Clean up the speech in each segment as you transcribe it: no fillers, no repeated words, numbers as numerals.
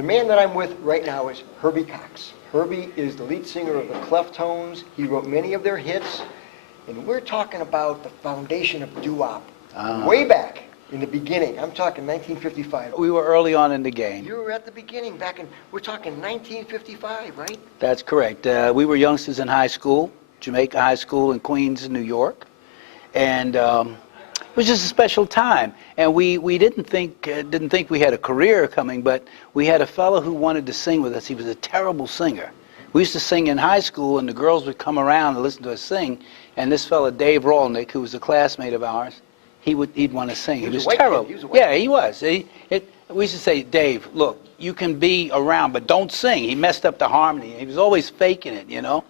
The man that I'm with right now is Herbie Cox. Herbie is the lead singer of the Cleftones. He wrote many of their hits. And we're talking about the foundation of Doo Wop. Way back in the beginning. I'm talking 1955. We were early on in the game. You were at the beginning back in, we're talking 1955, right? That's correct. We were youngsters in high school, Jamaica High School in Queens, New York. And it was just a special time. And we didn't think we had a career coming, but we had a fellow who wanted to sing with us. He was a terrible singer. We used to sing in high school, and the girls would come around and listen to us sing. And this fellow, Dave Rolnick, who was a classmate of ours, he'd want to sing. He was terrible. Yeah, he was. We used to say, Dave, look, you can be around, but don't sing. He messed up the harmony. He was always faking it, you know.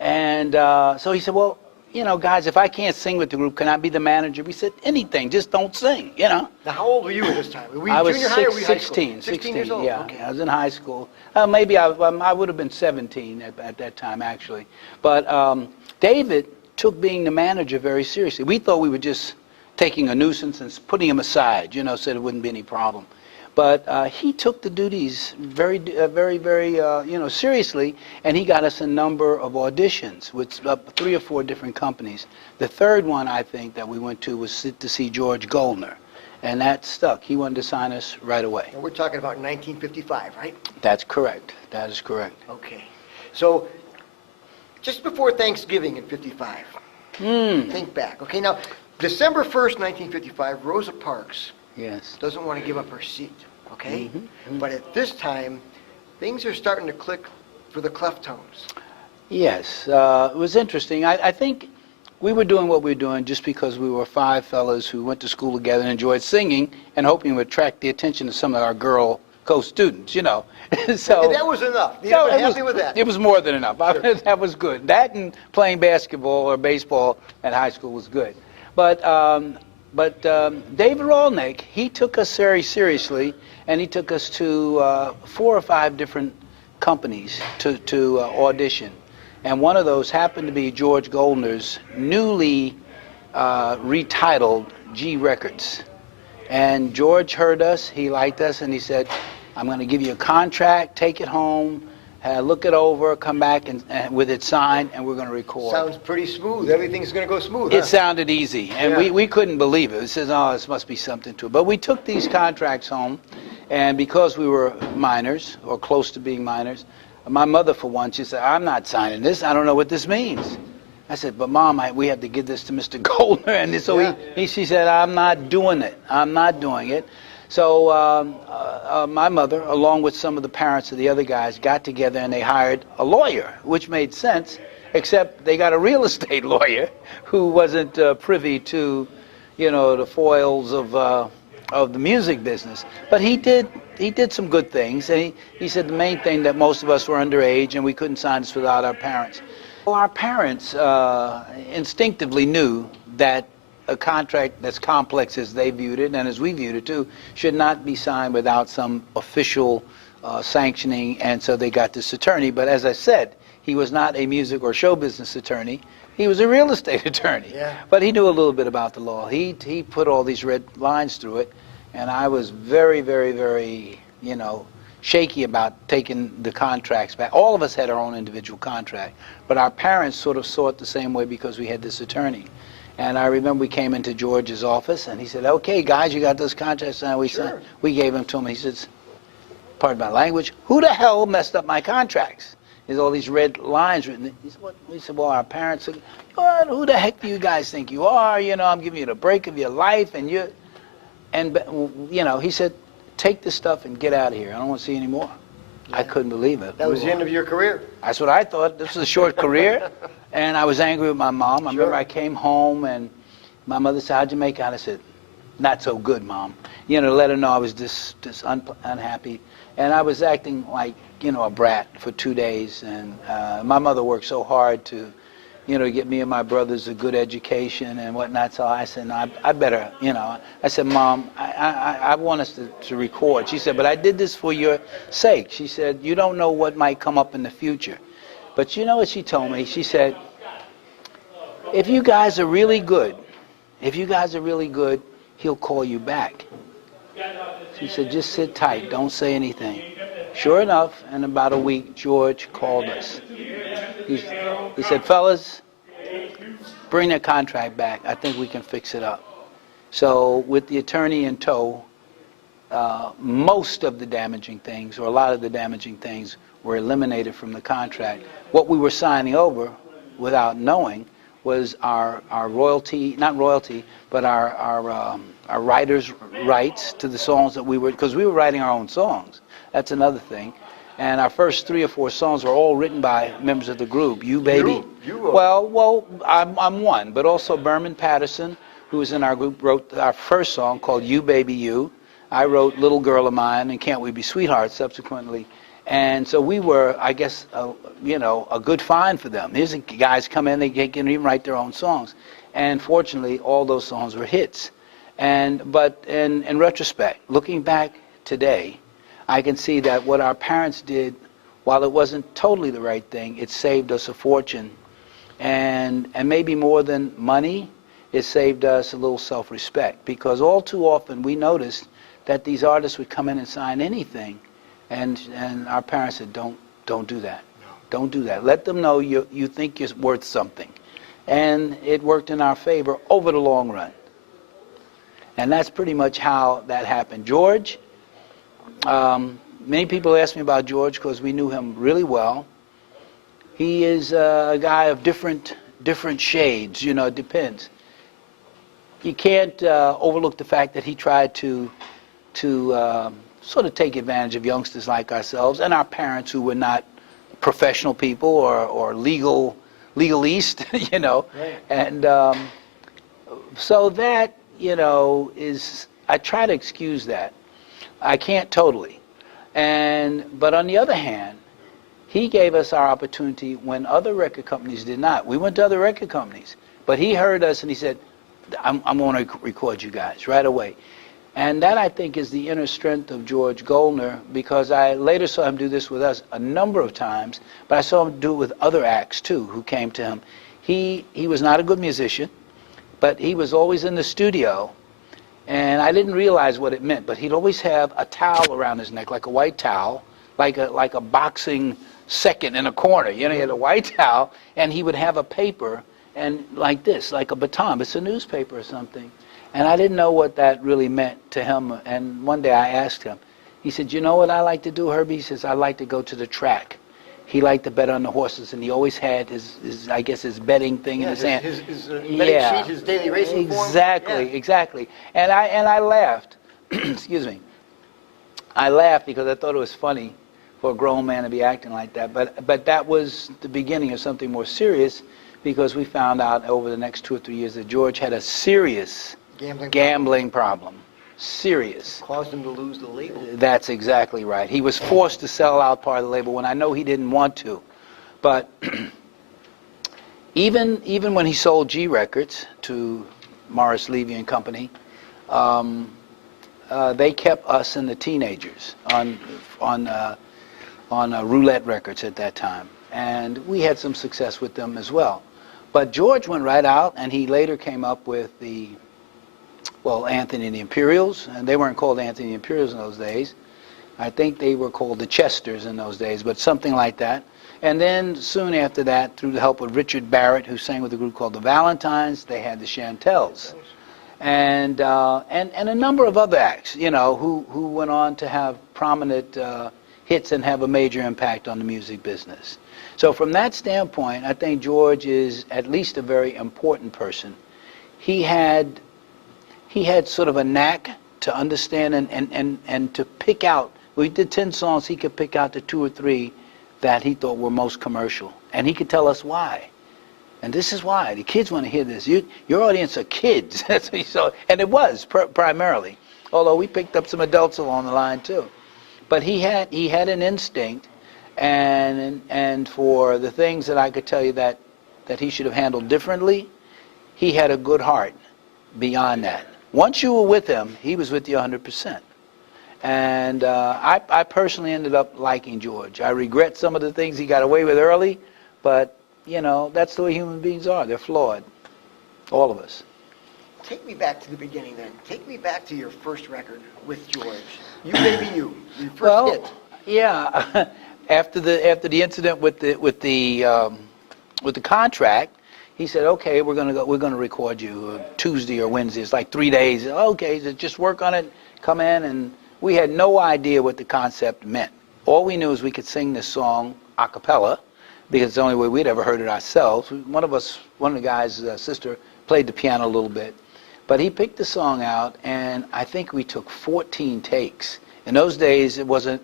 And so he said, well, you know, guys, if I can't sing with the group, can I be the manager? We said, anything, just don't sing, you know. Now, how old were you at this time? Were you I was junior high or were you 16, high school? 16 years old? Yeah, Okay. I was in high school. Maybe I would have been 17 at that time, actually. But David took being the manager very seriously. We thought we were just taking a nuisance and putting him aside, you know, so there wouldn't be any problem. But he took the duties very, you know, seriously, and he got us a number of auditions with 3 or 4 different companies. The third one, I think, that we went to was to see George Goldner, and that stuck. He wanted to sign us right away. And we're talking about 1955, right? That's correct. That is correct. Okay. So, just before Thanksgiving in 55, think back. Okay, now, December 1st, 1955, Rosa Parks doesn't want to give up her seat, okay? But at this time, things are starting to click for the Cleftones. Yes, it was interesting. I think we were doing what we were doing just because we were 5 fellows who went to school together and enjoyed singing and hoping to attract the attention of some of our girl co-students, you know. So and that was enough. You were happy with that? It was more than enough. Sure. That was good. That and playing basketball or baseball at high school was good. But David Rolnick, he took us very seriously, and he took us to 4 or 5 different companies to audition. And one of those happened to be George Goldner's newly retitled G Records. And George heard us, he liked us, and he said, I'm going to give you a contract, take it home, look it over, come back and with it signed, and we're going to record. Sounds pretty smooth. Everything's going to go smooth, It sounded easy, and Yeah. we couldn't believe it. We said, oh, this must be something to it. But we took these contracts home, and because we were minors, or close to being minors, my mother, for one, she said, I'm not signing this. I don't know what this means. I said, but Mom, we have to give this to Mr. Goldner. And so she said, I'm not doing it. I'm not doing it. So my mother, along with some of the parents of the other guys, got together and they hired a lawyer, which made sense, except they got a real estate lawyer who wasn't privy to, you know, the foils of the music business. But he did some good things. And he said the main thing that most of us were underage and we couldn't sign this without our parents. Well, our parents instinctively knew that a contract that's complex as they viewed it, and as we viewed it too, should not be signed without some official sanctioning, and so they got this attorney. But as I said, he was not a music or show business attorney. He was a real estate attorney. Yeah. But he knew a little bit about the law. He put all these red lines through it, and I was very, you know, shaky about taking the contracts back. All of us had our own individual contract, but our parents sort of saw it the same way because we had this attorney. And I remember we came into George's office, and he said, okay, guys, you got those contracts now. We gave them to him. He says, pardon my language, who the hell messed up my contracts? There's all these red lines written. He said, what? We said, well, our parents said, what? Who the heck do you guys think you are? You know, I'm giving you the break of your life, and you know, he said, take this stuff and get out of here. I don't want to see you anymore. Yeah. I couldn't believe it. That was the end of your career. That's what I thought. This was a short career. And I was angry with my mom. I remember I came home and my mother said, how'd you make out? I said, not so good, Mom. You know, to let her know I was just unhappy. And I was acting like, you know, a brat for 2 days. And my mother worked so hard to, you know, get me and my brothers a good education and whatnot. So I said, no, I better, you know. I said, Mom, I want us to record. She said, but I did this for your sake. She said, you don't know what might come up in the future. But you know what she told me? She said, if you guys are really good, he'll call you back. She said, just sit tight. Don't say anything. Sure enough, in about a week, George called us. He said, fellas, bring that contract back. I think we can fix it up. So with the attorney in tow, most of the damaging things, or a lot of the damaging things, were eliminated from the contract. What we were signing over, without knowing, was our royalty, not royalty, but our writers' rights to the songs that we were, because we were writing our own songs. That's another thing. And our first 3 or 4 songs were all written by members of the group. You Baby. You Well, I'm one, but also Berman Patterson, who was in our group, wrote our first song called You Baby You. I wrote Little Girl of Mine and Can't We Be Sweethearts subsequently. And so we were, I guess, a good find for them. Here's guys come in, they can even write their own songs. And fortunately, all those songs were hits. But in retrospect, looking back today, I can see that what our parents did, while it wasn't totally the right thing, it saved us a fortune. And maybe more than money, it saved us a little self-respect. Because all too often we noticed that these artists would come in and sign anything. And our parents said, don't do that. No. Don't do that. Let them know you think you're worth something. And it worked in our favor over the long run. And that's pretty much how that happened. George, many people ask me about George because we knew him really well. He is a guy of different shades, it depends. You can't overlook the fact that he tried to sort of take advantage of youngsters like ourselves and our parents who were not professional people or legalese, Right. And so that, is, I try to excuse that. I can't totally. But on the other hand, he gave us our opportunity when other record companies did not. We went to other record companies, but he heard us and he said, I'm going to record you guys right away. And that, I think, is the inner strength of George Goldner, because I later saw him do this with us a number of times, but I saw him do it with other acts, too, who came to him. He was not a good musician, but he was always in the studio, and I didn't realize what it meant, but he'd always have a towel around his neck, like a white towel, like a boxing second in a corner. He had a white towel, and he would have a paper, and like this, like a baton. It's a newspaper or something. And I didn't know what that really meant to him. And one day I asked him. He said, you know what I like to do, Herbie? He says, I like to go to the track. He liked to bet on the horses, and he always had his I guess, his betting thing in his hand. His betting sheet, his daily racing form. Exactly. And I laughed. Excuse me. I laughed because I thought it was funny for a grown man to be acting like that. But that was the beginning of something more serious, because we found out over the next 2 or 3 years that George had a serious gambling problem. Serious. Caused him to lose the label. That's exactly right. He was forced to sell out part of the label when I know he didn't want to. But even when he sold G Records to Morris Levy and Company, they kept us and the teenagers on Roulette Records at that time. And we had some success with them as well. But George went right out, and he later came up with Anthony and the Imperials, and they weren't called Anthony and the Imperials in those days. I think they were called the Chesters in those days, but something like that. And then soon after that, through the help of Richard Barrett, who sang with a group called the Valentines, they had the Chantels. And a number of other acts, who went on to have prominent hits and have a major impact on the music business. So from that standpoint, I think George is at least a very important person. He had sort of a knack to understand and to pick out. We did 10 songs, he could pick out the 2 or 3 that he thought were most commercial. And he could tell us why. And this is why. The kids want to hear this. Your audience are kids. And it was primarily. Although we picked up some adults along the line too. But he had an instinct, and for the things that I could tell you that he should have handled differently, he had a good heart beyond that. Once you were with him, he was with you 100%. And I personally ended up liking George. I regret some of the things he got away with early, but, that's the way human beings are. They're flawed. All of us. Take me back to the beginning then. Take me back to your first record with George. You Baby You, your first hit. Yeah, after the incident with the contract, he said, "Okay, we're gonna record you Tuesday or Wednesday. It's like 3 days. Okay, so just work on it. Come in." And we had no idea what the concept meant. All we knew is we could sing this song a cappella, because it's the only way we'd ever heard it ourselves. One of the guys' sister played the piano a little bit, but he picked the song out, and I think we took 14 takes. In those days, it wasn't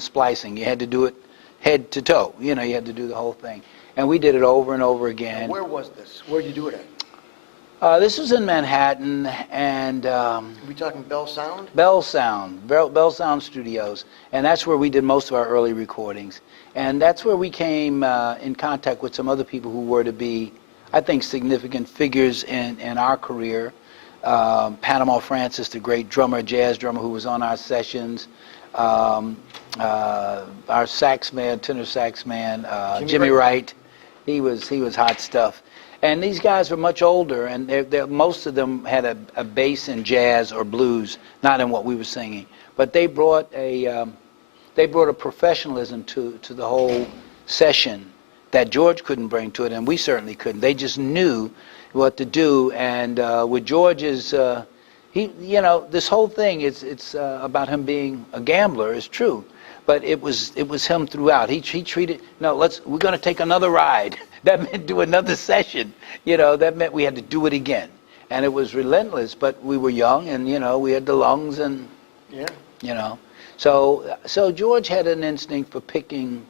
splicing. You had to do it head to toe. You had to do the whole thing. And we did it over and over again. And where was this? Where did you do it at? This was in Manhattan, and Are we talking Bell Sound? Bell Sound Studios, and that's where we did most of our early recordings. And that's where we came in contact with some other people who were to be, I think, significant figures in our career. Panama Francis, the great drummer, jazz drummer, who was on our sessions. Our sax man, tenor sax man, Jimmy Wright. He was hot stuff. And these guys were much older, and most of them had a bass in jazz or blues, not in what we were singing. But they brought a professionalism to the whole session that George couldn't bring to it, and we certainly couldn't. They just knew what to do. And with George's, this whole thing, it's about him being a gambler is true, but it was him throughout. He treated, we're going to take another ride. That meant do another session. That meant we had to do it again. And it was relentless, but we were young, and, we had the lungs, and, So George had an instinct for picking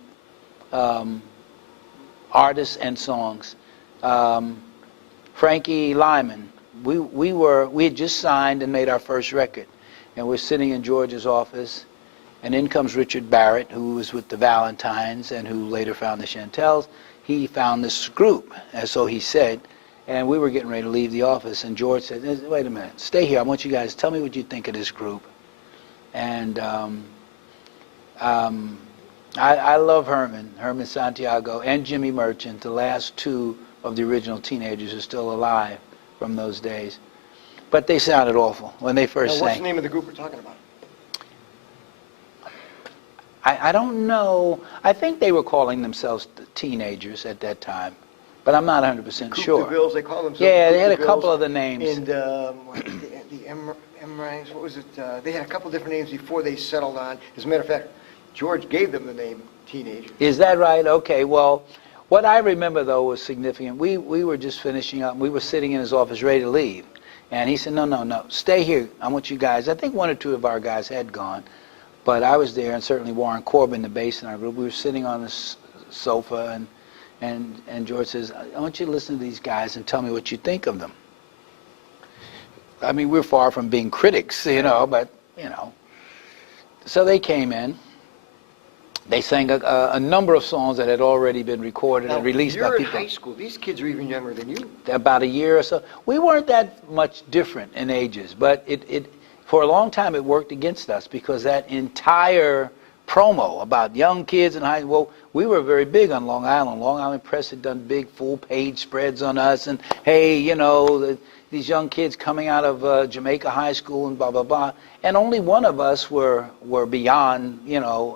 artists and songs. Frankie Lyman, we had just signed and made our first record, and we're sitting in George's office, and in comes Richard Barrett, who was with the Valentines and who later found the Chantels. He found this group, and so he said, and we were getting ready to leave the office, and George said, "Wait a minute, stay here. I want you guys to tell me what you think of this group." And I love Herman Santiago, and Jimmy Merchant. The last two of the original Teenagers are still alive from those days. But they sounded awful when they first sang. What's the name of the group we're talking about? I don't know. I think they were calling themselves the Teenagers at that time, but I'm not 100% sure. Coupe de Villes, they call themselves. Yeah, they had a Villes. couple of the names. And the M-Rhymes, what was it? They had a couple different names before they settled on. As a matter of fact, George gave them the name Teenagers. Is that right? Okay, well, what I remember, though, was significant. We were just finishing up. We were sitting in his office ready to leave. And he said, no, stay here. I want you guys. I think one or two of our guys had gone. But I was there, and certainly Warren Corbin, the bass in our group. We were sitting on this sofa, and George says, "I want you to listen to these guys and tell me what you think of them." I mean, we're far from being critics, but. So they came in. They sang a number of songs that had already been recorded and released by people. You're in high school. These kids are even younger than you. About a year or so. We weren't that much different in ages, but it for a long time it worked against us, because that entire promo about young kids in high school, well, we were very big on Long Island. Long Island Press had done big full-page spreads on us, and hey, these young kids coming out of Jamaica High School and blah, blah, blah. And only one of us were beyond,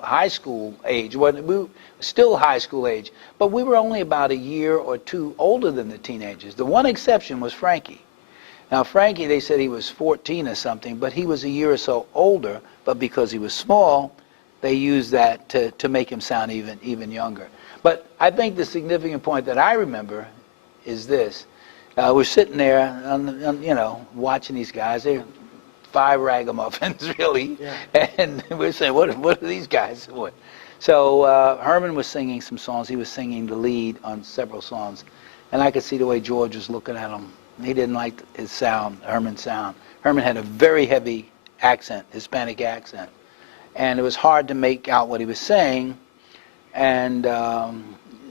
high school age. We were still high school age. But we were only about a year or two older than the Teenagers. The one exception was Frankie. Now, Frankie, they said he was 14 or something, but he was a year or so older. But because he was small, they used that to make him sound even younger. But I think the significant point that I remember is this. We're sitting there, watching these guys. They're 5 ragamuffins, really. Yeah. And we're saying, what are these guys doing? So Herman was singing some songs. He was singing the lead on several songs. And I could see the way George was looking at him. He didn't like his sound, Herman's sound. Herman had a very heavy accent, Hispanic accent. And it was hard to make out what he was saying. And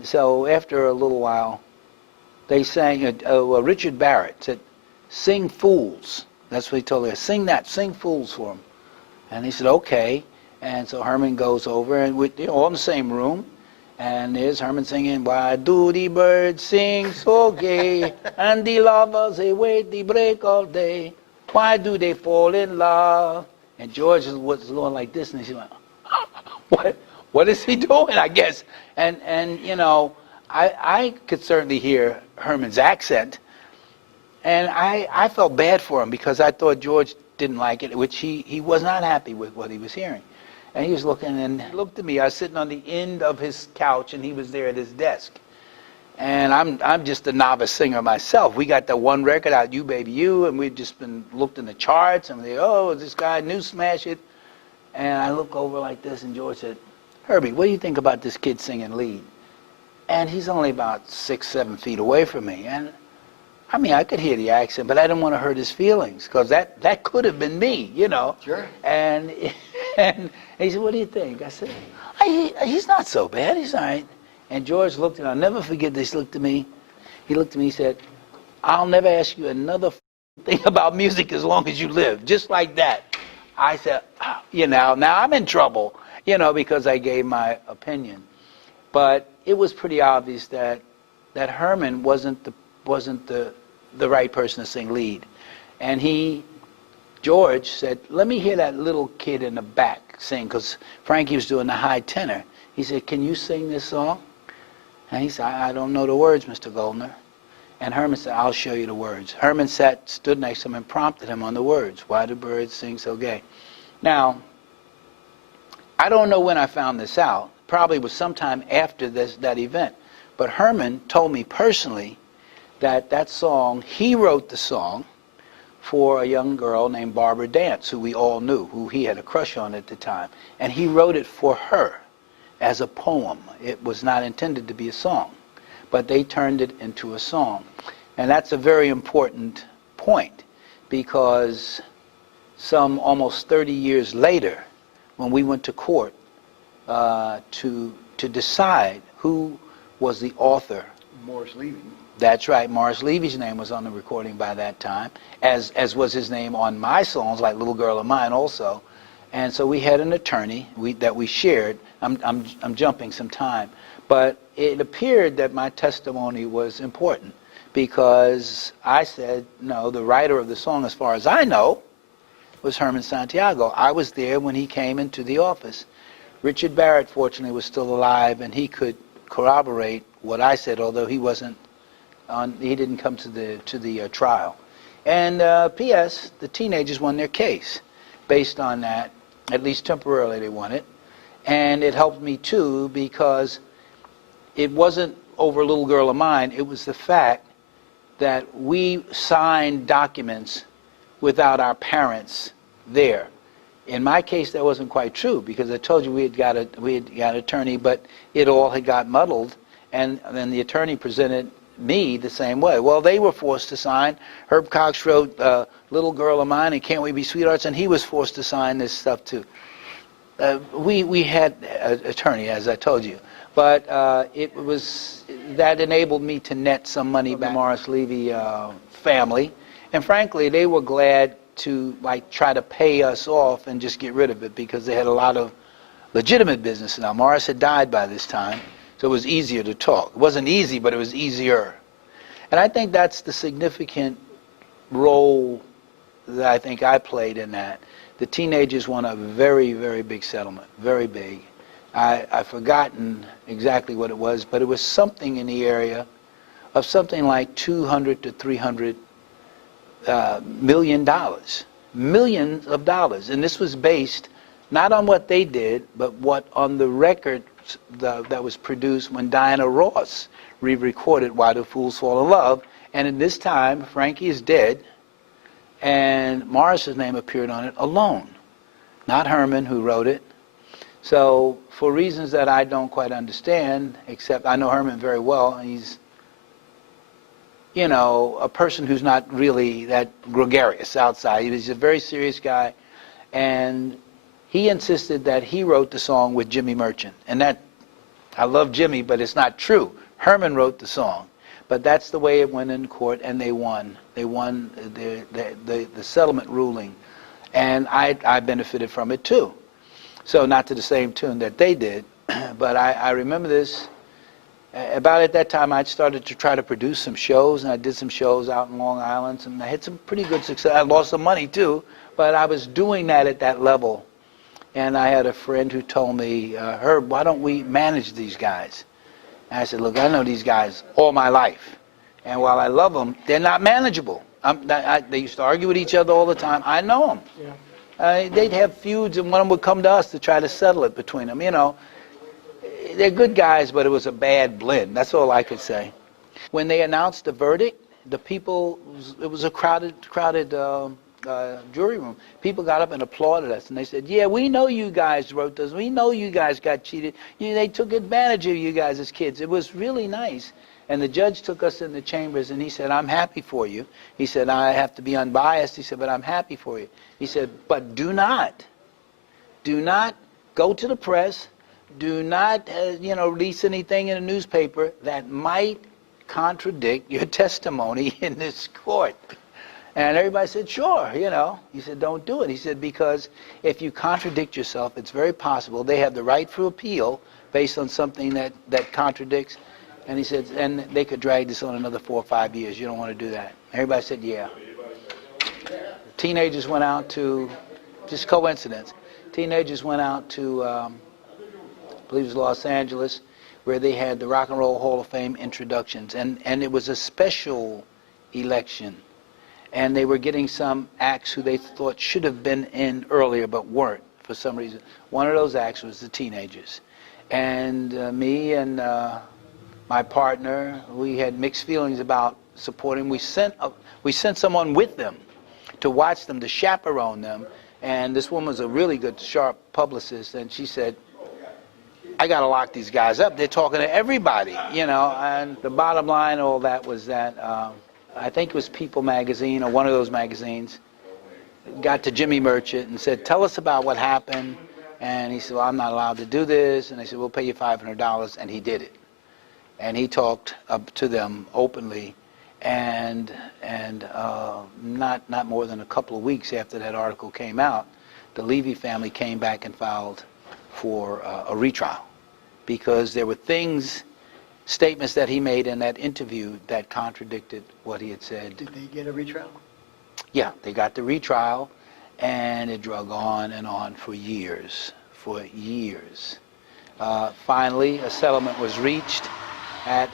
so after a little while, they sang, Richard Barrett said, "Sing Fools." That's what he told her. Sing Fools for him. And he said, okay. And so Herman goes over, and we're all in the same room. And there's Herman singing, "Why do the birds sing so gay, and the lovers, they wait the break all day? Why do they fall in love?" And George was going like this, and he went, what is he doing, I guess. And you know, I could certainly hear Herman's accent, and I felt bad for him because I thought George didn't like it, which he was not happy with what he was hearing. And he was looking and looked at me. I was sitting on the end of his couch, and he was there at his desk. And I'm just a novice singer myself. We got that one record out, You Baby You, and we'd just been looked in the charts, and we, oh, this guy, new smash it. And I look over like this, and George said, Herbie, what do you think about this kid singing lead? And he's only about 6, 7 feet away from me. And I mean, I could hear the accent, but I didn't want to hurt his feelings, because that could have been me, you know. Sure. And he said, what do you think? I said, he's not so bad. He's all right. And George looked at me. I'll never forget this. He looked at me. He said, I'll never ask you another thing about music as long as you live. Just like that. I said, oh, you know, now I'm in trouble, you know, because I gave my opinion. But it was pretty obvious that Herman wasn't the right person to sing lead. And George said, let me hear that little kid in the back sing, because Frankie was doing the high tenor. He said, can you sing this song? And he said, I don't know the words, Mr. Goldner. And Herman said, I'll show you the words. Herman stood next to him and prompted him on the words. Why do birds sing so gay? Now, I don't know when I found this out. Probably was sometime after that event. But Herman told me personally that song, he wrote the song for a young girl named Barbara Dance, who we all knew, who he had a crush on at the time. And he wrote it for her as a poem. It was not intended to be a song, but they turned it into a song. And that's a very important point, because some almost 30 years later, when we went to court to decide who was the author. Morris Levy. That's right. Morris Levy's name was on the recording by that time, as was his name on my songs, like Little Girl of Mine also. And so we had an attorney that we shared. I'm jumping some time. But it appeared that my testimony was important, because I said, no, the writer of the song, as far as I know, was Herman Santiago. I was there when he came into the office. Richard Barrett, fortunately, was still alive, and he could corroborate what I said, although he didn't come to the trial. And P.S., the teenagers won their case based on that. At least temporarily they won it. And it helped me too, because it wasn't over Little Girl of Mine. It was the fact that we signed documents without our parents there. In my case, that wasn't quite true, because I told you we had got an attorney, but it all had got muddled, and then the attorney presented me the same way. Well, they were forced to sign. Herb Cox wrote Little Girl of Mine and Can't We Be Sweethearts, and he was forced to sign this stuff too. We had an attorney, as I told you, but that enabled me to net some money back to the Morris Levy family, and frankly, they were glad to try to pay us off and just get rid of it, because they had a lot of legitimate business now. Morris had died by this time, so it was easier to talk. It wasn't easy, but it was easier. And I think that's the significant role that I think I played in that. The teenagers won a very, very big settlement, very big. I've forgotten exactly what it was, but it was something in the area of something like $200 to $300 million, millions of dollars. And this was based not on what they did, but on the record that was produced when Diana Ross re-recorded Why Do Fools Fall in Love. And in this time, Frankie is dead, and Morris's name appeared on it alone, not Herman, who wrote it. So for reasons that I don't quite understand, except I know Herman very well, he's, you know, a person who's not really that gregarious outside. He's a very serious guy, and he insisted that he wrote the song with Jimmy Merchant. And that, I love Jimmy, but it's not true. Herman wrote the song. But that's the way it went in court, and they won. They won the settlement ruling. And I benefited from it too. So not to the same tune that they did, but I remember this. About at that time, I'd started to try to produce some shows, and I did some shows out in Long Island, and I had some pretty good success. I lost some money too, but I was doing that at that level. And I had a friend who told me, Herb, why don't we manage these guys? And I said, look, I know these guys all my life. And while I love them, they're not manageable. They used to argue with each other all the time. I know them. Yeah. They'd have feuds, and one of them would come to us to try to settle it between them. You know, they're good guys, but it was a bad blend. That's all I could say. When they announced the verdict, the people, it was a crowded jury room. People got up and applauded us, and they said, yeah, we know you guys wrote this. We know you guys got cheated. They took advantage of you guys as kids. It was really nice. And the judge took us in the chambers, and he said, I'm happy for you. He said, I have to be unbiased. He said, but I'm happy for you. He said, but do not go to the press. Do not, release anything in a newspaper that might contradict your testimony in this court. And everybody said, sure, He said, don't do it. He said, because if you contradict yourself, it's very possible. They have the right for appeal based on something that contradicts. And he said, and they could drag this on another 4 or 5 years. You don't want to do that. Everybody said, yeah. Teenagers went out to, just coincidence, teenagers went out to, I believe it was Los Angeles, where they had the Rock and Roll Hall of Fame introductions. And it was a special election. And they were getting some acts who they thought should have been in earlier but weren't for some reason. One of those acts was the teenagers. And me and my partner, we had mixed feelings about supporting. We sent someone with them to watch them, to chaperone them. And this woman was a really good, sharp publicist. And she said, I got to lock these guys up. They're talking to everybody, And the bottom line of all that was that I think it was People magazine or one of those magazines got to Jimmy Merchant and said, tell us about what happened. And he said, well, I'm not allowed to do this. And they said, we'll pay you $500. And he did it. And he talked up to them openly. And not more than a couple of weeks after that article came out, the Levy family came back and filed for a retrial because there were statements that he made in that interview that contradicted what he had said. Did they get a retrial? Yeah, they got the retrial, and it drug on and on for years. Finally, a settlement was reached at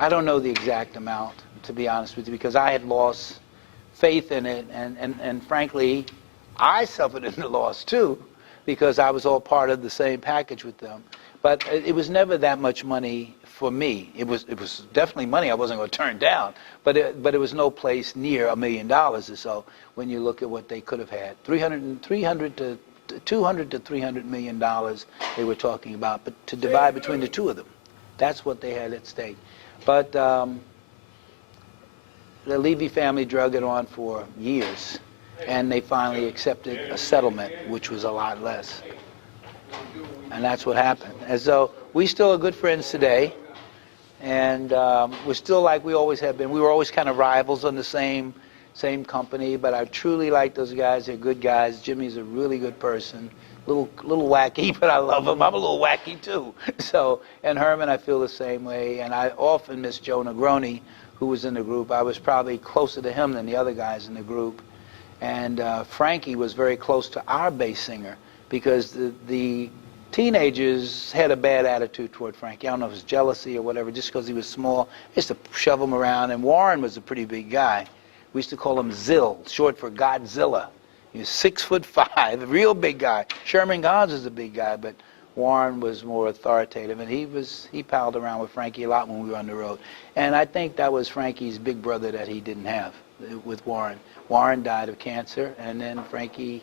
I don't know the exact amount, to be honest with you, because I had lost faith in it, and frankly, I suffered in the loss too, because I was all part of the same package with them. But it was never that much money for me. It was definitely money I wasn't going to turn down, but it was no place near $1 million or so when you look at what they could have had. 200 to $300 million they were talking about, but to divide between the two of them. That's what they had at stake. But the Levy family drug it on for years, and they finally accepted a settlement, which was a lot less. And that's what happened. And so we still are good friends today, and we're still like we always have been. We were always kind of rivals on the same company, but I truly like those guys. They're good guys. Jimmy's a really good person. Little wacky, but I love him. I'm a little wacky too. So, and Herman, I feel the same way. And I often miss Joe Negroni, who was in the group. I was probably closer to him than the other guys in the group. And Frankie was very close to our bass singer because the teenagers had a bad attitude toward Frankie. I don't know if it was jealousy or whatever, just because he was small. They used to shove him around. And Warren was a pretty big guy. We used to call him Zill, short for Godzilla. He was 6'5", a real big guy. Sherman Gons was a big guy, but Warren was more authoritative, and he palled around with Frankie a lot when we were on the road. And I think that was Frankie's big brother that he didn't have with Warren. Warren died of cancer, and then Frankie,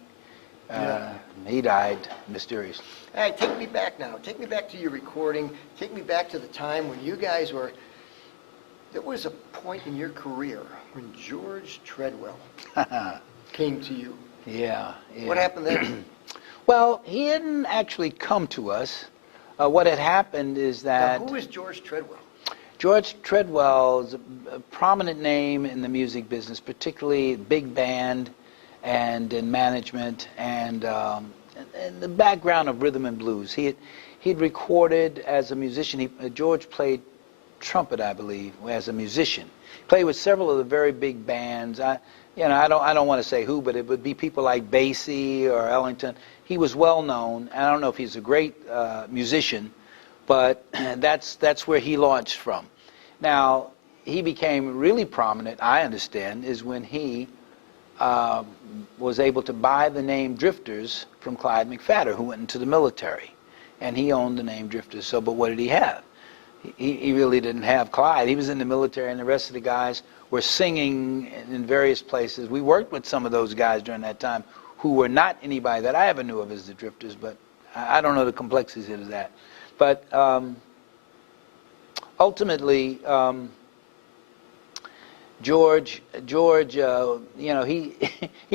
he died mysteriously. All right, take me back now. Take me back to your recording. Take me back to the time when you guys were, there was a point in your career when George Treadwell came to you. Yeah. What happened then? Well, he didn't actually come to us. What had happened is that... Now, who is George Treadwell? George Treadwell is a prominent name in the music business, particularly big band and in management and the background of rhythm and blues. He'd recorded as a musician. George played trumpet, I believe, as a musician. Played with several of the very big bands. I don't want to say who, but it would be people like Basie or Ellington. He was well known. I don't know if he's a great musician, but that's where he launched from. Now, he became really prominent, I understand, is when he was able to buy the name Drifters from Clyde McPhatter, who went into the military. And he owned the name Drifters. So, but what did he have? He really didn't have Clyde. He was in the military, and the rest of the guys were singing in various places. We worked with some of those guys during that time who were not anybody that I ever knew of as the Drifters, but I don't know the complexities of that. But ultimately, George, he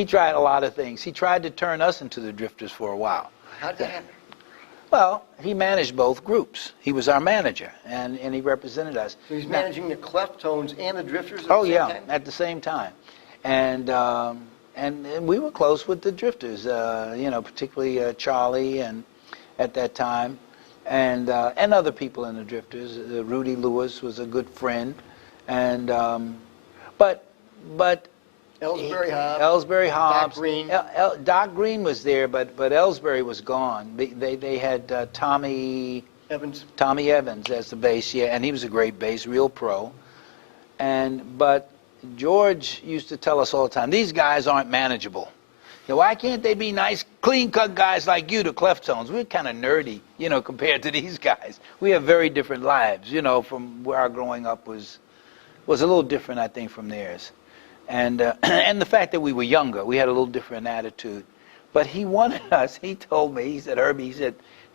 tried a lot of things. He tried to turn us into the Drifters for a while. How did that happen? Well, he managed both groups. He was our manager, and he represented us. So he's managing the Cleftones and the Drifters at the the same time? At the same time. And we were close with the Drifters, particularly Charlie and at that time, and other people in the Drifters. Rudy Lewis was a good friend, and but Ellsbury Hobbs. Doc Green. Doc Green was there, but Ellsbury was gone. They had Tommy Evans as the bass, and he was a great bass, real pro. But George used to tell us all the time, these guys aren't manageable. Why can't they be nice, clean-cut guys like you, the Cleftones? We're kind of nerdy, compared to these guys. We have very different lives, from where our growing up was a little different, I think, from theirs. And the fact that we were younger, we had a little different attitude. But he wanted us, he told me, he said, Herbie,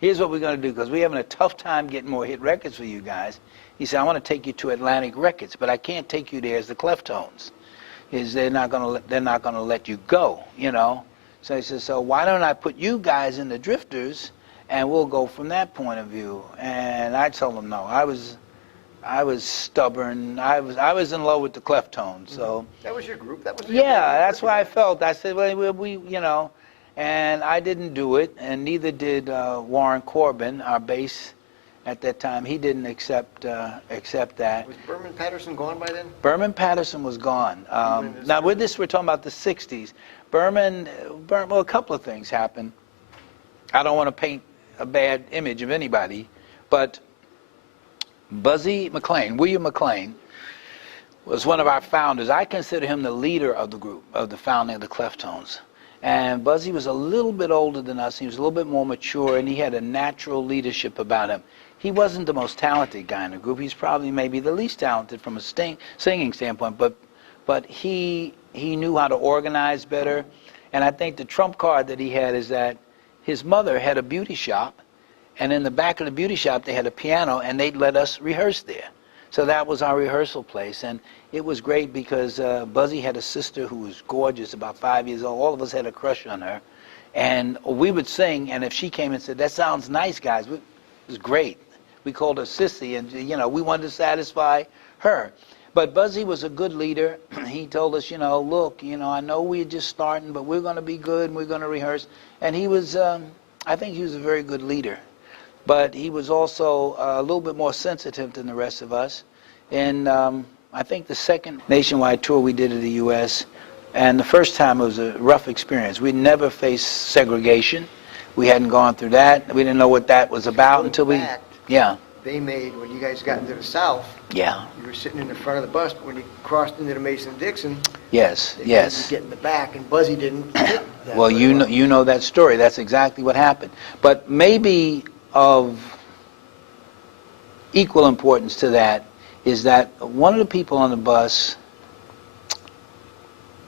here's what we're going to do, because we're having a tough time getting more hit records for you guys. He said, I want to take you to Atlantic Records, but I can't take you there as the Cleftones. They're not going to let you go, So he said, so why don't I put you guys in the Drifters, and we'll go from that point of view. And I told him no. I was stubborn. I was in love with the Cleftones. So that was your group. That was that's why I felt. I said, well, we and I didn't do it, and neither did Warren Corbin, our bass at that time. He didn't accept that. Was Berman Patterson gone by then? Berman Patterson was gone. Now with this, we're talking about the '60s. Berman, well, a couple of things happened. I don't want to paint a bad image of anybody, but Buzzie McClain, William McClain, was one of our founders. I consider him the leader of the group, of the founding of the Cleftones. And Buzzie was a little bit older than us. He was a little bit more mature, and he had a natural leadership about him. He wasn't the most talented guy in the group. He's probably maybe the least talented from a singing standpoint, but he knew how to organize better. And I think the trump card that he had is that his mother had a beauty shop, and in the back of the beauty shop they had a piano, and they'd let us rehearse there. So that was our rehearsal place, and it was great because Buzzie had a sister who was gorgeous, about 5 years old. All of us had a crush on her, and we would sing, and if she came and said, that sounds nice, guys, it was great. We called her Sissy, and we wanted to satisfy her. But Buzzie was a good leader. He told us, look, I know we're just starting, but we're going to be good, and we're going to rehearse. And he was, I think he was a very good leader. But he was also a little bit more sensitive than the rest of us. And I think the second nationwide tour we did in the U.S., and the first time it was a rough experience. We never faced segregation. We hadn't gone through that. We didn't know what that was about until we... They made, when you guys got into the South, you were sitting in the front of the bus, but when you crossed into the Mason-Dixon, they made you get in the back, and Buzzie didn't fit that. Well, you know that story. That's exactly what happened. But maybe of equal importance to that is that one of the people on the bus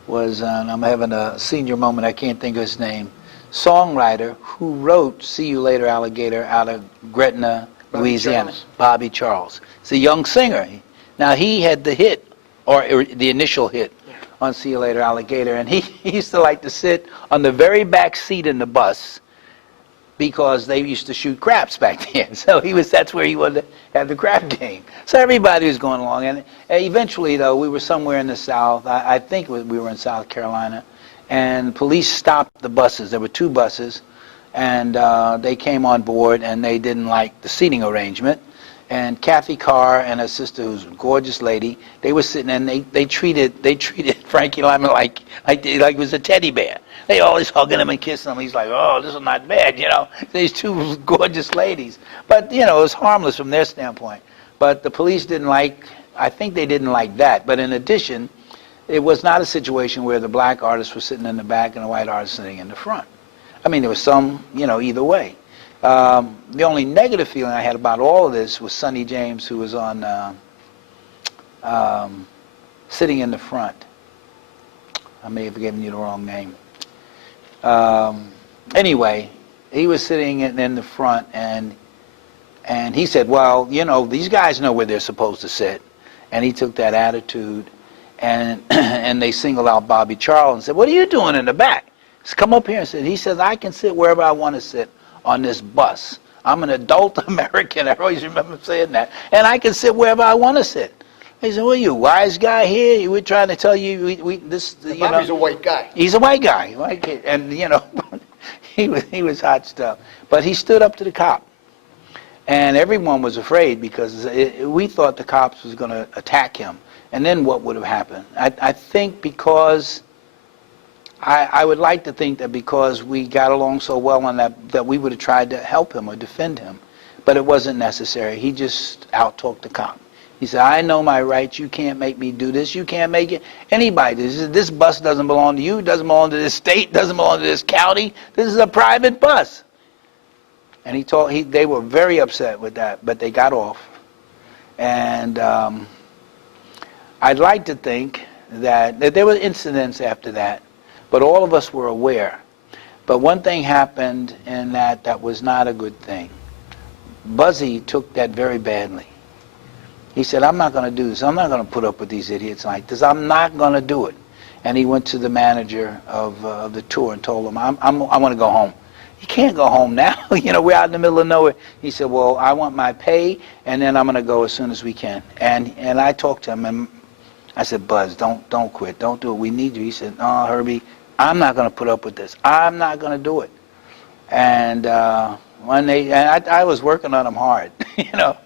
was, and I'm having a senior moment, I can't think of his name, songwriter who wrote See You Later, Alligator out of Gretna, Louisiana. Bobby Charles. He's a young singer. Now, he had the hit, or the initial hit, on See You Later, Alligator, and he used to like to sit on the very back seat in the bus because they used to shoot craps back then. So that's where he wanted to have the crap game. So everybody was going along. And eventually, though, we were somewhere in the South. I think we were in South Carolina. And police stopped the buses. There were 2 buses. And they came on board, and they didn't like the seating arrangement. and Kathy Carr and her sister, who's a gorgeous lady, they were sitting and they treated Frankie Lyman like it was a teddy bear. They always hugging him and kissing him. He's like, oh, this is not bad, you know. These two gorgeous ladies. But, you know, it was harmless from their standpoint. But the police I think they didn't like that. But in addition, it was not a situation where the black artists were sitting in the back and the white artists sitting in the front. I mean, there was some, you know, either way. The only negative feeling I had about all of this was Sonny James, who was on sitting in the front. I may have given you the wrong name. Anyway, he was sitting in the front, and he said, well, you know, these guys know where they're supposed to sit. And he took that attitude, and they singled out Bobby Charles and said, what are you doing in the back? He said, come up here and sit. He says, I can sit wherever I want to sit on this bus. I'm an adult American. I always remember saying that. And I can sit wherever I want to sit. He said, well, you wise guy here? We're trying to tell you this. Bobby's a white guy. He's a white guy. And, you know, he was hot stuff. But he stood up to the cop. And everyone was afraid because we thought the cops was going to attack him. And then what would have happened? I think because... I would like to think that because we got along so well on that we would have tried to help him or defend him. But it wasn't necessary. He just out-talked the cop. He said, I know my rights. You can't make me do this. You can't make it. Anybody. This bus doesn't belong to you. It doesn't belong to this state. Doesn't belong to this county. This is a private bus. And they were very upset with that, but they got off. And I'd like to think that there were incidents after that. But all of us were aware. But one thing happened in that was not a good thing. Buzzie took that very badly. He said, I'm not going to do this. I'm not going to put up with these idiots like this. I'm not going to do it. And he went to the manager of the tour and told him, I want to go home. You can't go home now. You know, we're out in the middle of nowhere. He said, well, I want my pay, and then I'm going to go as soon as we can. And I talked to him, and I said, Buzz, don't quit. Don't do it. We need you. He said, no, Herbie, I'm not going to put up with this. I'm not going to do it. And I was working on him hard, you know.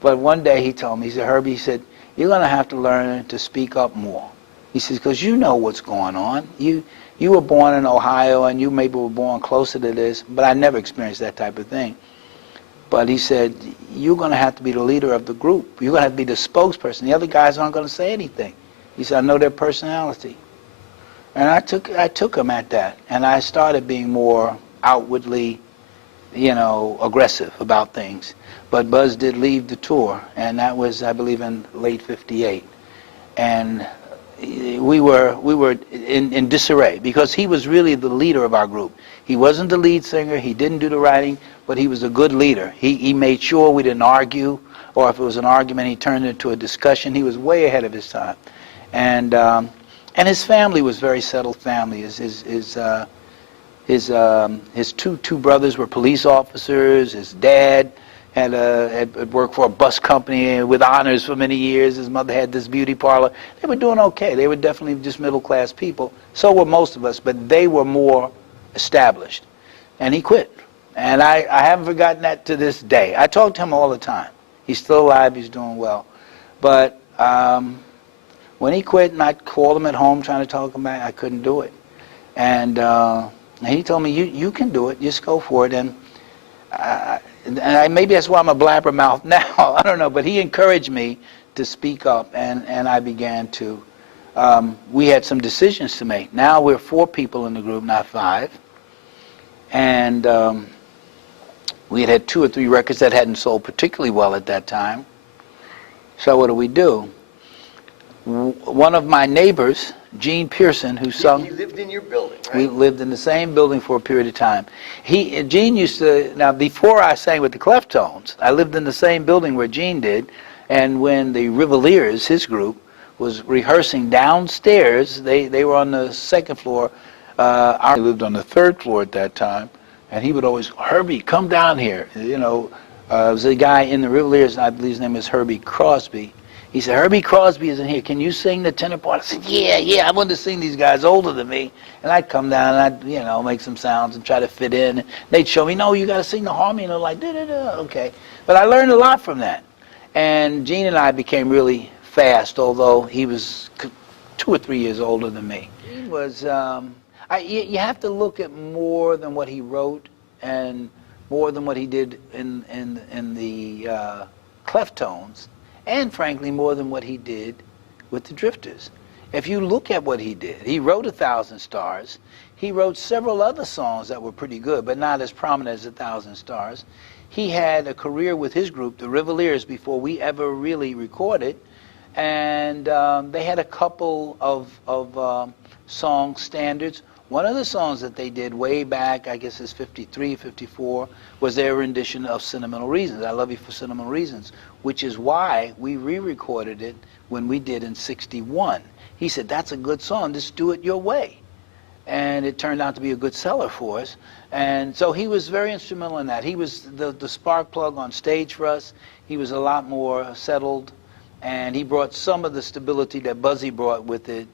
But one day he told me, he said, Herbie, he said, you're going to have to learn to speak up more. He says, because you know what's going on. You were born in Ohio, and you maybe were born closer to this, but I never experienced that type of thing. But he said, you're going to have to be the leader of the group. You're going to have to be the spokesperson. The other guys aren't going to say anything. He said, I know their personality. And I took him at that, and I started being more outwardly, you know, aggressive about things. But Buzz did leave the tour, and that was, I believe, in late '58, and we were in disarray because he was really the leader of our group. He wasn't the lead singer. He didn't do the writing, but he was a good leader. He made sure we didn't argue, or if it was an argument, he turned it into a discussion. He was way ahead of his time, and his family was very settled family. His two brothers were police officers. His dad had worked for a bus company with honors for many years. His mother had this beauty parlor. They were doing okay. They were definitely just middle-class people. So were most of us, but they were more established. And he quit. And I haven't forgotten that to this day. I talk to him all the time. He's still alive. He's doing well. But when he quit and I called him at home trying to talk him back, I couldn't do it. And he told me, you can do it. Just go for it. And maybe that's why I'm a blabbermouth now. I don't know. But he encouraged me to speak up, and I began to. We had some decisions to make. Now we're 4 people in the group, not 5. And we had 2 or 3 records that hadn't sold particularly well at that time. So what do? One of my neighbors, Gene Pearson, who sung... He lived in your building, right? We lived in the same building for a period of time. Gene used to... Now, before I sang with the Cleftones, I lived in the same building where Gene did, and when the Rivaliers, his group, was rehearsing downstairs, they were on the 2nd floor. I lived on the 3rd floor at that time, and he would always, Herbie, come down here. You know, there was a guy in the Rivaliers, I believe his name is Herbie Crosby. He said, Herbie Crosby isn't here. Can you sing the tenor part? I said, yeah, I wanted to sing these guys older than me. And I'd come down and I'd, you know, make some sounds and try to fit in. And they'd show me, no, you got to sing the harmony. And I'm like, da-da-da, okay. But I learned a lot from that. And Gene and I became really fast, although he was 2 or 3 years older than me. Gene was, you have to look at more than what he wrote and more than what he did in the Cleftones, and frankly more than what he did with the Drifters. If you look at what he did, he wrote 1,000 Stars. He wrote several other songs that were pretty good, but not as prominent as 1,000 Stars. He had a career with his group, the Rivaliers, before we ever really recorded, and they had a couple of song standards. One of the songs that they did way back, I guess it's 53, 54, was their rendition of Sentimental Reasons, I Love You for Sentimental Reasons, which is why we re-recorded it when we did in 61. He said, that's a good song, just do it your way. And it turned out to be a good seller for us. And so he was very instrumental in that. He was the spark plug on stage for us. He was a lot more settled, and he brought some of the stability that Buzzie brought with it,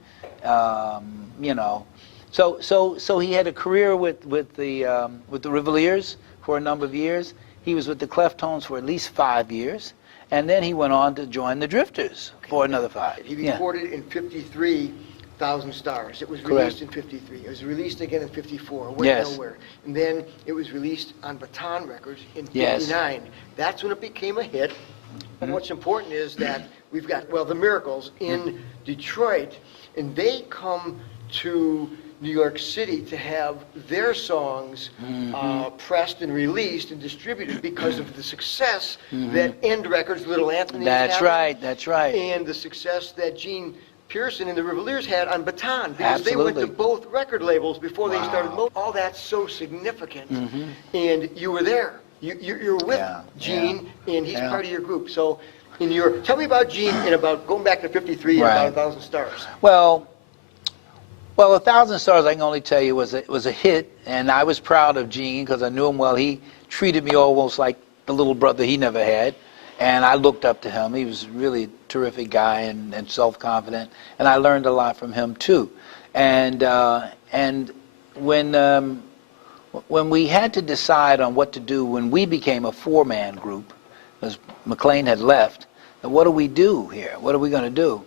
you know. So he had a career with the Rivaliers for a number of years. He was with the Cleftones for at least 5 years, and then he went on to join the Drifters for another 5. He recorded in 53, 1,000 Stars. It was released in 53. It was released again in 54. It went nowhere. And then it was released on Baton Records in 59. That's when it became a hit. And what's important is that we've got, well, the Miracles in Detroit, and they come to New York City to have their songs pressed and released and distributed because of the success that End Records, Little Anthony That's right. And the success that Gene Pearson and the Rivaliers had on Baton, because they went to both record labels before they started. All that's so significant, and you were there. You're with Gene, and he's part of your group. So, tell me about Gene and about going back to 53 and about 1,000 Stars. Well, 1,000 Stars, I can only tell you, was a hit, and I was proud of Gene because I knew him well. He treated me almost like the little brother he never had, and I looked up to him. He was really a terrific guy and self-confident, and I learned a lot from him too. And when we had to decide on what to do when we became a 4-man group, because McClain had left, what do we do here? What are we going to do?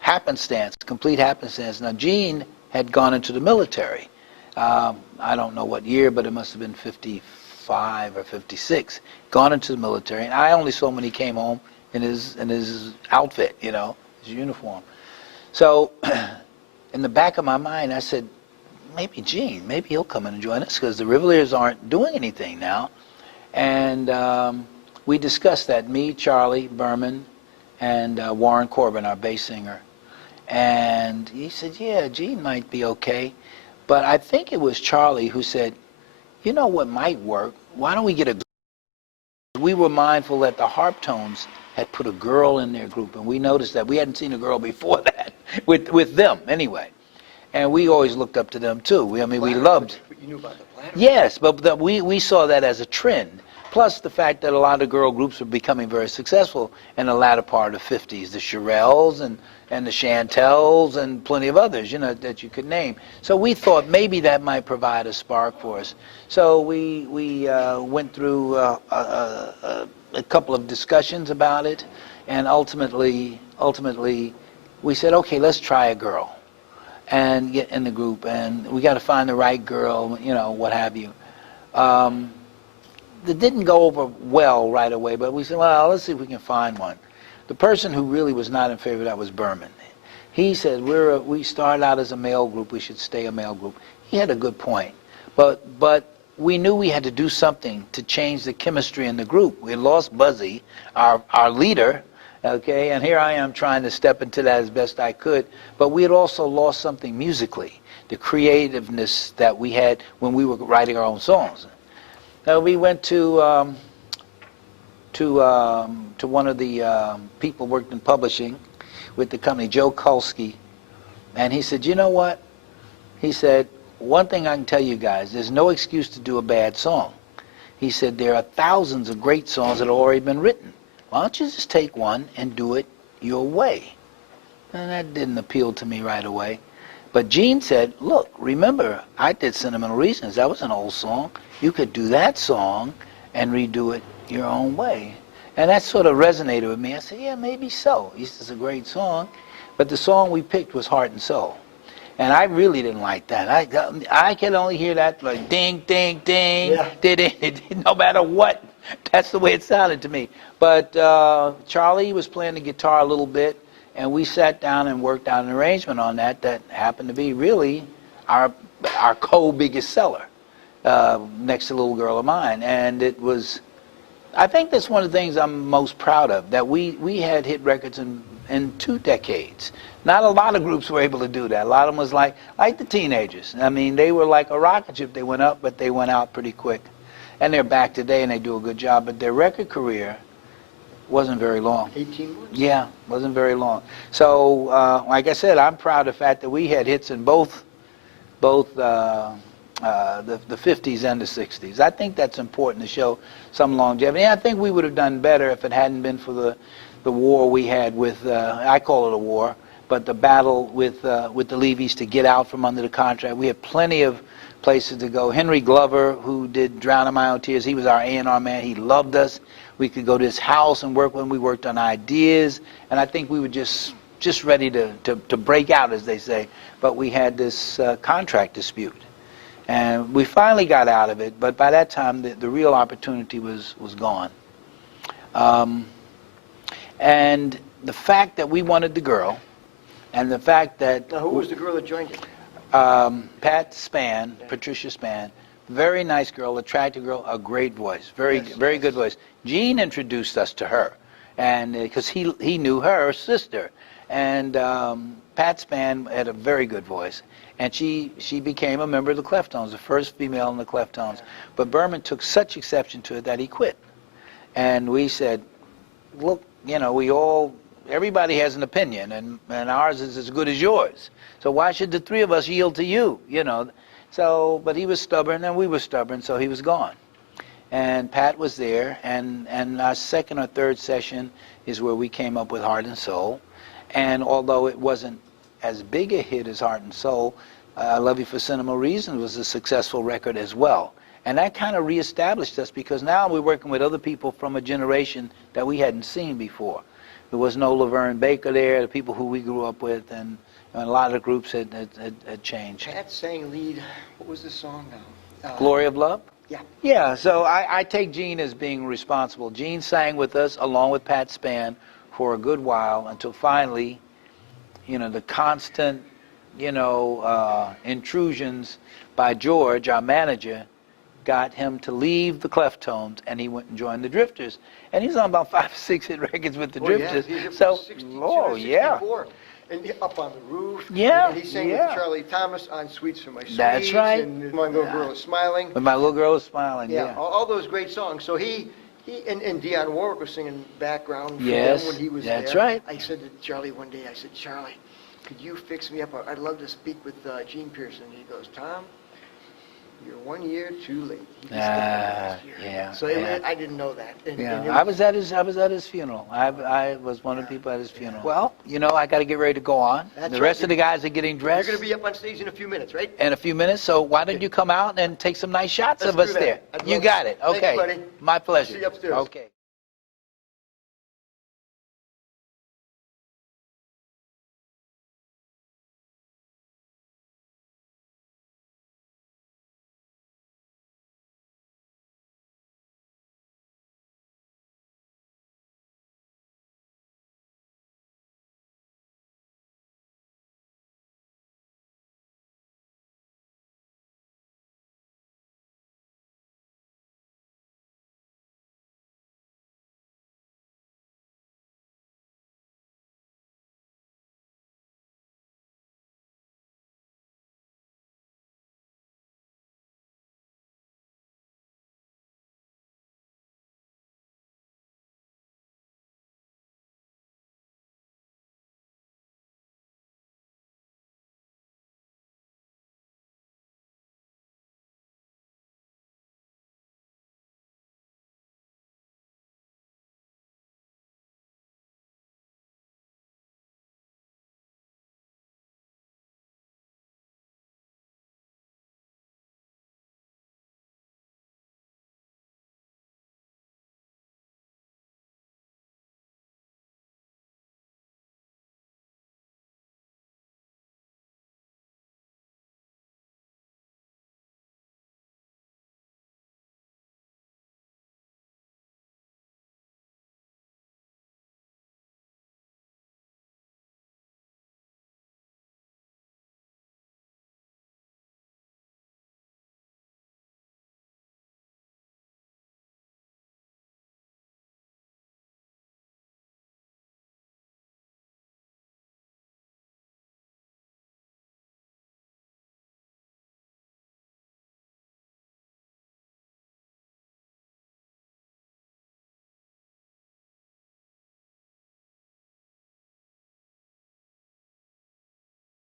Happenstance, complete happenstance. Now, Gene had gone into the military. I don't know what year, but it must have been 55 or 56. Gone into the military, and I only saw him when he came home in his outfit, you know, his uniform. So, in the back of my mind, I said, maybe Gene, maybe he'll come in and join us because the Rivaliers aren't doing anything now. And we discussed that, me, Charlie, Berman, and Warren Corbin, our bass singer. And he said, yeah, Gene might be okay. But I think it was Charlie who said, you know what might work? Why don't we get a girl? We were mindful that the Harptones had put a girl in their group, and we noticed that. We hadn't seen a girl before that, with them anyway. And we always looked up to them too. We loved. But you knew about the Platter. Yes, but we saw that as a trend. Plus the fact that a lot of girl groups were becoming very successful in the latter part of the 50s, the Shirelles and the Chantels and plenty of others, you know, that you could name. So we thought maybe that might provide a spark for us. So we went through a couple of discussions about it, and ultimately we said, okay, let's try a girl and get in the group, and we got to find the right girl, you know, what have you. That didn't go over well right away, but we said, well, let's see if we can find one. The person who really was not in favor of that was Berman. He said, we started out as a male group, we should stay a male group. He had a good point, but we knew we had to do something to change the chemistry in the group. We had lost Buzzie, our leader, okay, and here I am trying to step into that as best I could, but we had also lost something musically, the creativeness that we had when we were writing our own songs. Now, we went to one of the people who worked in publishing with the company, Joe Kulski, and he said, you know what? He said, one thing I can tell you guys, there's no excuse to do a bad song. He said, there are thousands of great songs that have already been written. Why don't you just take one and do it your way? And that didn't appeal to me right away. But Gene said, look, remember, I did Sentimental Reasons. That was an old song. You could do that song and redo it your own way. And that sort of resonated with me. I said, yeah, maybe so. This is a great song. But the song we picked was Heart and Soul. And I really didn't like that. I can only hear that like ding, ding, ding, no matter what. That's the way it sounded to me. But Charlie was playing the guitar a little bit, and we sat down and worked out an arrangement on that happened to be really our co-biggest seller, next to Little Girl of Mine. And it was, I think that's one of the things I'm most proud of, that we had hit records in 2 decades. Not a lot of groups were able to do that. A lot of them was like the Teenagers. I mean, they were like a rocket ship. They went up, but they went out pretty quick. And they're back today, and they do a good job. But their record career wasn't very long. 18 months? Yeah, wasn't very long. So, like I said, I'm proud of the fact that we had hits in both the 50s and the 60s. I think that's important to show some longevity. And I think we would have done better if it hadn't been for the war we had with, I call it a war, but the battle with the Levies to get out from under the contract. We had plenty of places to go. Henry Glover, who did Drown in My Own Tears, he was our A&R man. He loved us. We could go to his house and work when we worked on ideas, and I think we were just ready to break out, as they say. But we had this contract dispute, and we finally got out of it. But by that time, the real opportunity was gone. And the fact that we wanted the girl, and the fact that... Now, who was the girl that joined you? Pat Spann, Patricia Spann, very nice girl, attractive girl, a great voice, very good voice. Gene introduced us to her, and because he knew her sister, and Pat Spann had a very good voice, and she became a member of the Cleftones, the first female in the Cleftones. But Berman took such exception to it that he quit, and we said, look, you know, everybody has an opinion, and ours is as good as yours. So why should the 3 of us yield to you, you know? So, but he was stubborn, and we were stubborn, so he was gone. And Pat was there, and our second or third session is where we came up with Heart and Soul. And although it wasn't as big a hit as Heart and Soul, I Love You for Sentimental Reasons was a successful record as well. And that kind of reestablished us, because now we're working with other people from a generation that we hadn't seen before. There was no Laverne Baker there, the people who we grew up with, and a lot of the groups had changed. Pat sang lead, what was the song now? Glory of Love? Yeah. Yeah, so I take Gene as being responsible. Gene sang with us along with Pat Spann for a good while until finally, you know, the constant, you know, intrusions by George, our manager, got him to leave the Cleftones, and he went and joined the Drifters. And he's on about 5 or 6 hit records with the Drifters. Yeah, so, 62 oh, yeah. And Up on the Roof. Yeah, and he sang with Charlie Thomas on Sweets for My Sweets. That's right. And My Little Girl Is Smiling. When My Little Girl Is Smiling, yeah. All those great songs. So he and Dionne Warwick was singing background for yes, him when he was that's there. right. I said to Charlie one day, I said, Charlie, could you fix me up? I'd love to speak with Gene Pearson. He goes, Tom, you're 1 year too late. He just last year. Yeah. So I didn't know that. And I was at his funeral. I was one of the people at his funeral. Well, you know, I got to get ready to go on. That's the rest of the guys are getting dressed. You're going to be up on stage in a few minutes, right? In a few minutes. So why don't you come out and take some nice shots of us there? You got it. Okay. Thanks, buddy. My pleasure. See you upstairs. Okay.